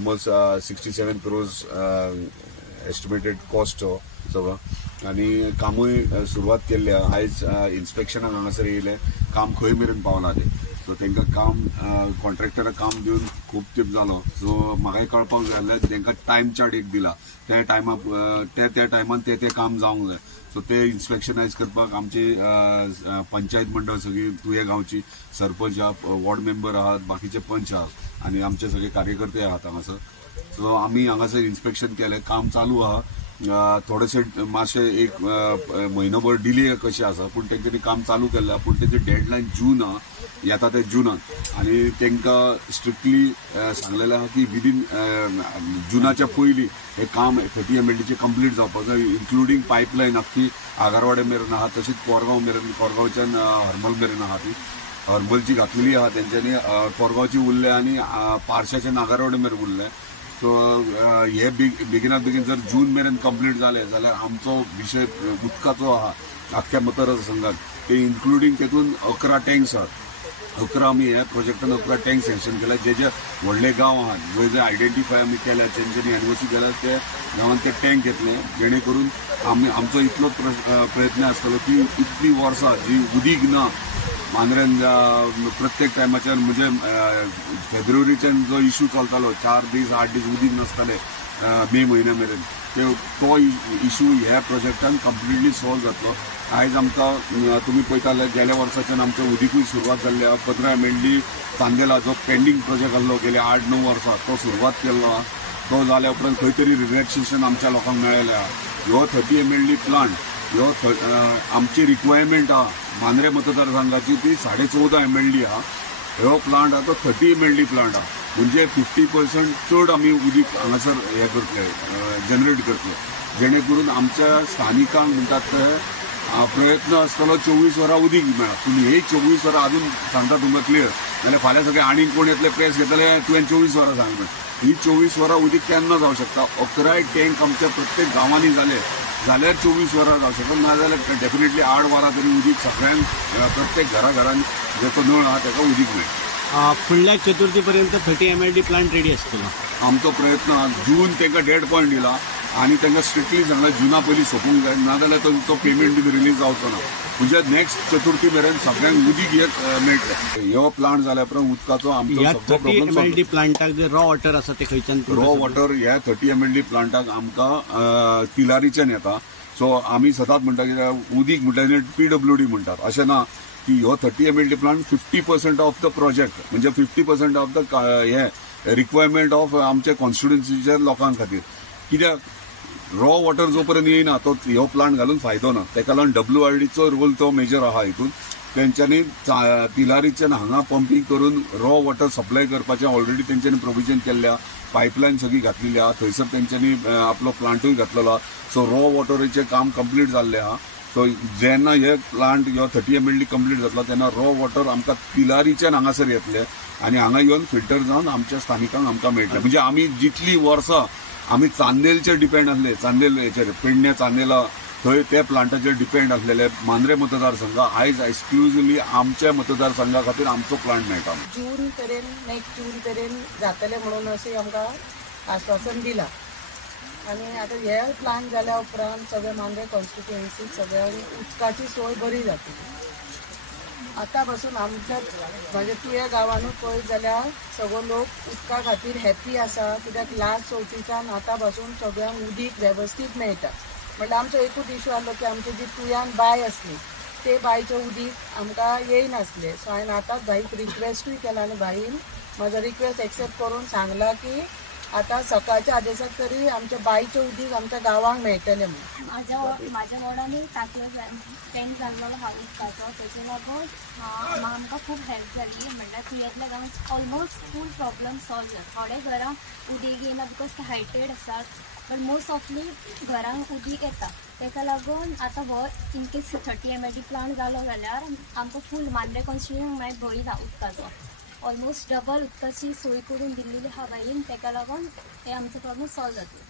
almost 67 crores estimated cost सगळं आणि कामूय सुरवात केल्ली आयज इन्स्पेक्शनाक हांगासर येयले काम खंय मेरेन पावला ते सो तांकां काम कॉन्ट्रॅक्टराक काम दिवन खूब तेंप जालो सो म्हाकाय कळपाक जाय आसलें तांकां टायम चार्ट एक दिला त्या टायमान ते काम जावंक जाय सो ते इन्स्पेक्शनायज करपाक आमची पंचायत मंडळ सगळी तुये गांवची सरपंच आहात वॉर्ड मेंबर आहात बाकीचे पंच आहात आणि आमचे सगळे कार्यकर्ते आहात हांगासर सो आम्ही हांगासर इन्स्पेक्शन केलें काम चालू आहा थोडेशे मातशे एक म्हयनोभर डिले कशें आसा पूण तेंच्यांनी काम चालू केल्लें पूण तेंची डेडलायन जून येता ते जुनाक आनी तांकां स्ट्रिक्टली सांगलेलें आहा की विदीन जुनाच्या पयलीं हे काम 30 MLDचे कंप्लीट जावपाक जाय इन्क्लुडींग पायपलायन आख्खी आगारवाडे मेरेन आहा तशीच कोरगांव मेरेन कोरगांवच्यान हरमल मेरेन आहा ती हरमलची घातलेली आहा तेंच्यांनी कोरगांवची उरले आनी पारशाचे नागारवाडे मेरेन उरले सो हे बेगिनात बेगीन जर जून मेरेन कंप्लीट जाले जाल्यार आमचो विशय उदकाचो आहा आख्ख्या मतदारसंघात ते इन्क्लुडींग तेतून 11 टँक्स आहात 11 आमी ह्या प्रोजेक्टान 11 टँक सँक्शन केल्या जे व्हडले गांव आहात जे आयडेंटिफाय आमी केल्या तेंच्यांनी एनओसी केल्या ते गांवांत ते टँक घेतले जेणे करून आमचो इतलो प्रयत्न आसतलो की इतली वर्सां जी उदीक ना मांद्रेन प्रत्येक टायमाच्यान म्हणजे फेब्रुवारीच्यान जो इशू चलतालो 4 दीस 8 दीस उदीक नासताले मे म्हयन्या मेरेन तो इशू ह्या प्रोजेक्टान कंप्लिटली सॉल्व जातलो आयज आमकां तुमी पळयताले गेल्या वर्साच्यान आमचो उदीकूय सुरवात जाल्ली आहा 15 MLD चांदेला जो पेंडींग प्रोजेक्ट आसलो गेल्या 8-9 वर्सां तो सुरवात केल्लो आहा तो जाल्या उपरांत खंय तरी रिलॅक्सेशन आमच्या लोकांक मेळयलें आहा ह्यो 30 MLD प्लांट ह्यो आमची रिक्वायरमेंट आहा मांद्रे मतदारसंघाची ती 14.5 MLD आहा ह्यो प्लांट आहा तो 30 MLD प्लांट आहा म्हणजे 50% चड आमी उदीक हांगासर हे करतले जनरेट करतले जेणे करून आमच्या स्थानिकांक म्हणटात ते प्रयत्न आसतलो 24 वरां उदीक मेळप पूण हे 24 वरां अजून सांगता तुमकां क्लियर जाल्यार फाल्यां सगळे आनीक कोण येतले प्रेस घेतले तुवें 24 वरां सांगलें ही 24 वरां उदीक केन्ना जावं शकता 11 टँक आमच्या प्रत्येक गांवांनी जाल्यार 24 वरां जावं शकता नाजाल्यार डेफिनेटली 8 वरां तरी उदीक सगळ्यांक प्रत्येक घराघरांनी जेचो नळ आहा ताका उदीक मेळटा फुडल्या चतुर्थी पर्यंत 30 MLD प्लांट रेडी आसतलो आमचो प्रयत्न जून तांकां डेड पॉयंट दिला आनी तांकां स्ट्रिक्टली सांगलें जुना पयलीं सोंपूंक जाय नाजाल्यार तांचो पेमेंट बी रिलीज जावचो ना म्हणजे नेक्स्ट चतुर्थी मेरेन सगळ्यांक उदीक एक मेळटलें ह्यो प्लांट जाल्या उपरांत उदकाचो आमचो सगळो प्रॉब्लेम 30 MLD प्लांटाक जे रॉ वॉटर आसा ते खंयच्यान रॉ वॉटर ह्या 30 MLD प्लांटाक आमकां तिलारीच्यान येता सो आमी सदांच म्हणटा की उदीक म्हणटा PWD म्हणटात अशें ना की ह्यो 30 MLD plant 50% of the project म्हणजे 50% ऑफ द हे रिक्वायरमेंट ऑफ आमच्या कॉन्स्टिट्युएन्सीच्या लोकां खातीर कित्याक रॉ वॉटर जो पर्यंत येयना तो ह्यो प्लांट घालून फायदो ना ताका लागून WRDचो रोल तो मेजर आहा हितून तेंच्यांनी तिलारीच्यान हांगा पंपींग करून रॉ वॉटर सप्लाय करपाचें ऑलरेडी तेंच्यांनी प्रोविजन केल्ल्या पायपलायन सगळी घातलेली आहा थंयसर तेंच्यांनी आपलो प्लांटूय घातलेलो सो रॉ वॉटरीचें काम कंप्लीट जाल्लें आहा सो जेन्ना हे प्लांट ह्यो 30 MLD कंप्लीट जातलो तेन्ना रॉ वॉटर आमकां तिलारीच्यान हांगासर येतले आनी हांगा येवन फिल्टर जावन आमच्या स्थानिकांक आमकां मेळटले म्हणजे आमी जितली वर्सां आमी चांदेलचेर डिपेंड आसले चांदेल हेचेर पेडण्या चांदेला थंय ते प्लांटाचेर डिपेंड आसलेले मांद्रे मतदारसंघ आयज एक्सक्लुझिव्हली आमच्या मतदारसंघा खातीर आमचो प्लांट मेळटा जून मेरेन नेक्स्ट जून मेरेन जातले म्हणून अशें आमकां आश्वासन दिलां आनी आतां हे प्लांट जाल्या उपरांत सगळे मांद्रे कॉन्स्टिट्युएन्सीक सगळ्यांक उदकाची सोय बरी जातली आतां पासून आमच्या म्हणजे तुये गांवांनूच पळयत जाल्यार सगळो लोक उदका खातीर हॅप्पी आसा कित्याक लास्ट चवथीच्यान आतां पासून सगळ्यांक उदीक वेवस्थीत मेळटा म्हणल्यार आमचो एकूच इशू आसलो की आमची जी तुयान बांय आसली ते बांयचें उदीक आमकां येयनासलें सो हांवें आतांच बाईक रिक्वेस्टूय केला आनी बाईन म्हजो रिक्वेस्ट एक्सेप्ट करून सांगला की आता सकाळच्या आदेशाक तरी आमच्या बाईचें उदीक आमच्या गांवांक मेळटलें म्हणून म्हाज्या वॉर्डानूय टाकलो टँक जाल्लो हा उदकाचो तेचे लागून आमकां खूब हेल्प जाली म्हणल्यार तुयेंतल्या गांवांत ऑलमोस्ट फूल प्रॉब्लम सॉल्व जाला थोडे घरां उदीक येना बिकॉज ते हायटेड आसात बट मोस्ट ऑफली घरांक उदीक येता ताका लागून आतां हो इनकेस 30 MLD प्लांट जालो जाल्यार आमकां फूल मांद्रे कॉन्स्टिट्युएन्सीक मागीर भंय ना उदकाचो ऑलमोस्ट डबल उदकाची सोय करून दिल्लेली आहा बायलेन ताका लागून हे आमचो प्रॉब्लम सॉल्व जातलो